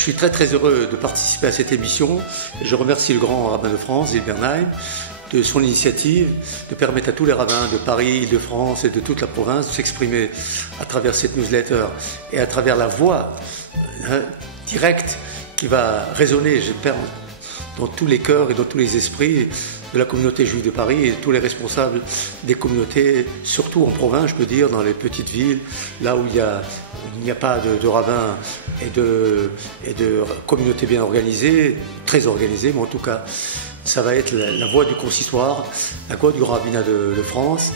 Je suis très heureux de participer à cette émission. Je remercie le grand rabbin de France, Gilles Bernheim, de son initiative de permettre à tous les rabbins de Paris, Île-de-France et de toute la province de s'exprimer à travers cette newsletter et à travers la voix directe qui va résonner, j'espère, dans tous les cœurs et dans tous les esprits de la communauté juive de Paris et de tous les responsables des communautés, surtout en province, je peux dire, dans les petites villes, là où il n'y a pas de rabbins et de communautés bien organisées, très organisées, mais en tout cas, ça va être la voix du consistoire, la voix du rabbinat de France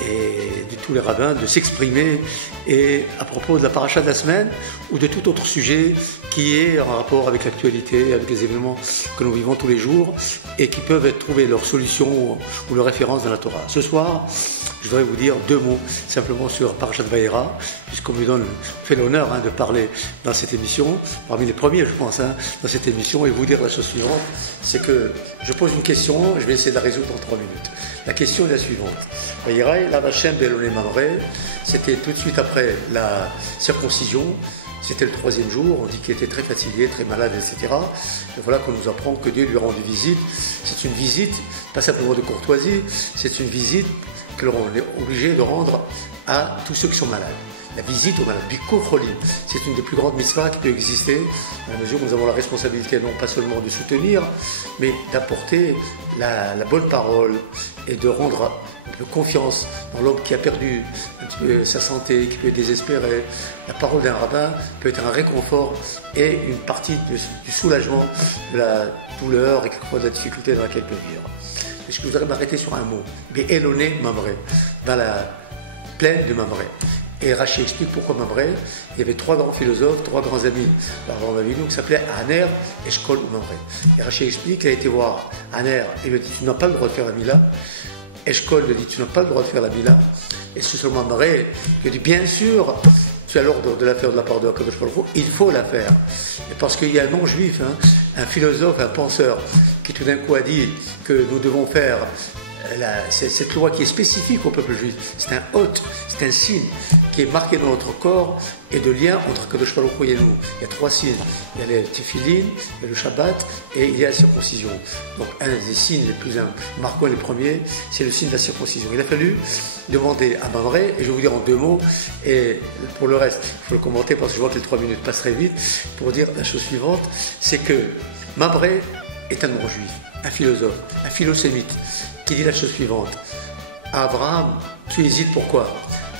et de tous les rabbins de s'exprimer et à propos de la paracha de la semaine ou de tout autre sujet qui est en rapport avec l'actualité, avec les événements que nous vivons tous les jours et qui peuvent trouver leur solution ou leur référence dans la Torah. Ce soir, je voudrais vous dire deux mots simplement sur Parashat Vayera, puisqu'on me fait l'honneur de parler dans cette émission, parmi les premiers je pense, dans cette émission, et vous dire la chose suivante, c'est que je pose une question, je vais essayer de la résoudre en 3 minutes. La question est la suivante. Vayera, la Vachem Beloné Mamre, c'était tout de suite après la circoncision, c'était le 3e jour, on dit qu'il était très fatigué, très malade, etc. Et voilà qu'on nous apprend que Dieu lui a rendu visite. C'est une visite, pas simplement de courtoisie, c'est une visite que l'on est obligé de rendre à tous ceux qui sont malades. La visite aux malades, Bikur Cholim, c'est une des plus grandes mitzvahs qui peut exister, à la mesure où nous avons la responsabilité non pas seulement de soutenir, mais d'apporter la bonne parole et de rendre confiance dans l'homme qui a perdu un petit peu sa santé, qui peut être désespéré. La parole d'un rabbin peut être un réconfort et une partie du soulagement de la douleur et quelquefois de la difficulté dans laquelle il peut vivre. Et je voudrais m'arrêter sur un mot, Be'eloné Mamre, dans la plaine de Mamre. Et Rashi explique pourquoi Mamre. Il y avait 3 grands philosophes, 3 grands amis d'Avraham Avinu qui s'appelaient Aner, Eshkol ou Mamre. Et Rashi explique qu'il a été voir Aner et lui dit tu n'as pas le droit de faire la Mila. Eshkol lui dit tu n'as pas le droit de faire la Mila. Et c'est seulement Mamre qui dit bien sûr tu as l'ordre de la faire de la part de Hakadosh Baruch Hu, il faut la faire. Et parce qu'il y a un non-juif, un philosophe, un penseur qui tout d'un coup a dit que nous devons faire cette loi qui est spécifique au peuple juif. C'est un hôte, c'est un signe qui est marqué dans notre corps et de lien entre Kadosh Baruch Hu et nous. Il y a 3 signes. Il y a les tefillin, il y a le Shabbat et il y a la circoncision. Donc un des signes les plus marquants, les premiers, c'est le signe de la circoncision. Il a fallu demander à Mamre, et je vais vous dire en 2 mots, et pour le reste, il faut le commenter parce que je vois que les 3 minutes passent très vite, pour dire la chose suivante, c'est que Mamre est un non-juif, un philosophe, un philosémite, qui dit la chose suivante. Abraham, tu hésites pourquoi?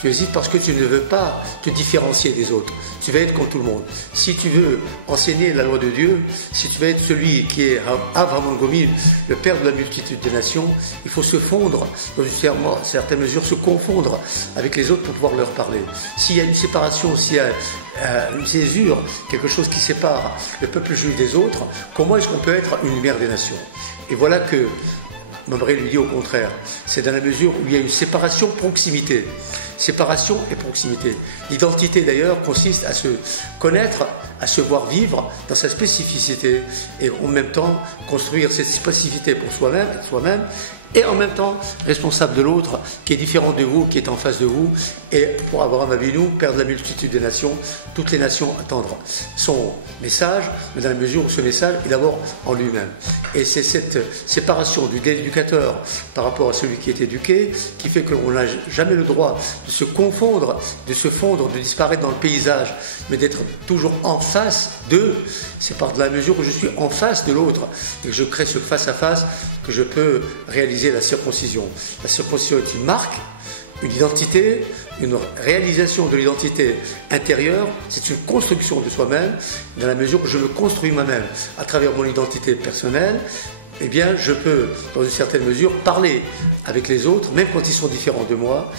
Tu hésites parce que tu ne veux pas te différencier des autres. Tu vas être comme tout le monde. Si tu veux enseigner la loi de Dieu, si tu veux être celui qui est Avraham Gomil, le père de la multitude des nations, il faut se fondre, dans une certaine mesure, se confondre avec les autres pour pouvoir leur parler. S'il y a une séparation, s'il y a une césure, quelque chose qui sépare le peuple juif des autres, comment est-ce qu'on peut être une lumière des nations? Et voilà que Mamre lui dit au contraire, c'est dans la mesure où il y a une séparation, proximité. Séparation et proximité. L'identité d'ailleurs consiste à se connaître, à se voir vivre dans sa spécificité et en même temps construire cette spécificité pour soi-même et en même temps responsable de l'autre qui est différent de vous, qui est en face de vous. Et pour Avraham Avinu, père de la multitude des nations, toutes les nations attendent son message, mais dans la mesure où ce message est d'abord en lui-même. Et c'est cette séparation de l'éducateur par rapport à celui qui est éduqué qui fait qu'on n'a jamais le droit de se confondre, de se fondre, de disparaître dans le paysage, mais d'être toujours en face d'eux. C'est par la mesure où je suis en face de l'autre et que je crée ce face-à-face que je peux réaliser la circoncision. La circoncision est une marque, une identité, une réalisation de l'identité intérieure, c'est une construction de soi-même, dans la mesure où je me construis moi-même à travers mon identité personnelle, eh bien je peux, dans une certaine mesure, parler avec les autres, même quand ils sont différents de moi,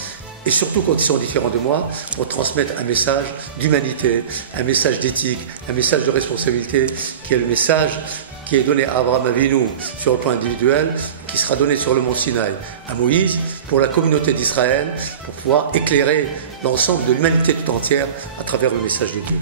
et surtout quand ils sont différents de moi, pour transmettre un message d'humanité, un message d'éthique, un message de responsabilité, qui est le message qui est donné à Avraham Avinu sur le plan individuel, qui sera donné sur le mont Sinaï à Moïse pour la communauté d'Israël, pour pouvoir éclairer l'ensemble de l'humanité tout entière à travers le message de Dieu.